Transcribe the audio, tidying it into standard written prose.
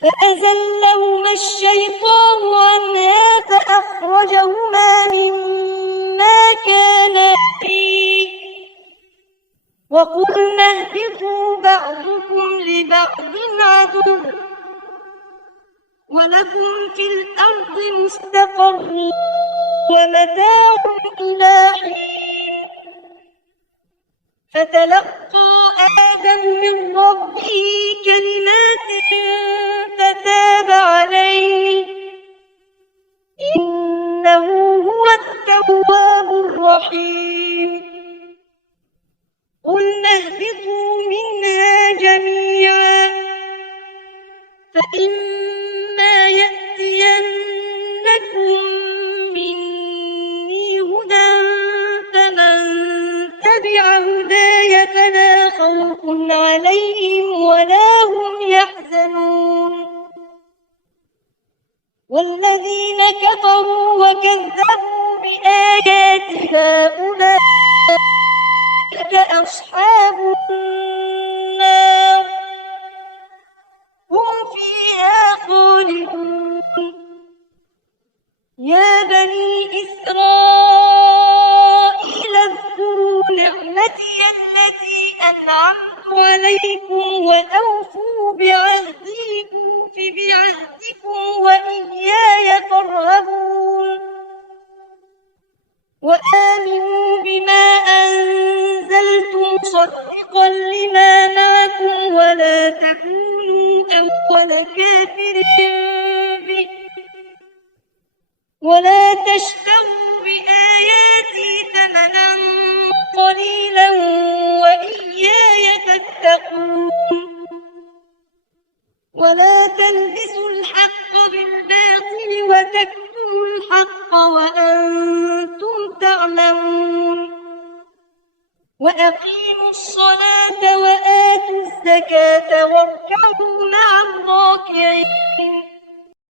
فأزلهما الشيطان عنها فأخرجهما مما كانا فيه وقلنا اهبطوا بعضكم لبعض عدو ولكم في الأرض مستقر ومتاع إلى حين. فتلقى آدم من ربه كلمات فتاب عليه إنه هو التواب الرحيم. قلنا اهبطوا منها جميعا فإما يأتينكم مني هدى فمن تبع هداي فلا خوف عليهم ولا هم يحزنون. والذين كفروا وكذبوا بآياتنا أولئك أصحاب النار هم فيها خالدون. يا بني إسرائيل اذكروا نعمتي التي أنعمت عليكم وأوفوا بعهدي أوف بعهدكم وإياي فارهبون. وآمنوا بما أنزلت مصدقا لما معكم ولا تكونوا أول كافر به ولا تشتروا بآياتي ثمنا قليلا وإياي فاتقون. ولا تلبسوا الحق بالباطل وتكتموا الحق وأنتم تعلمون. وأقيموا الصلاة وآتوا الزكاة واركعوا مع الراكعين.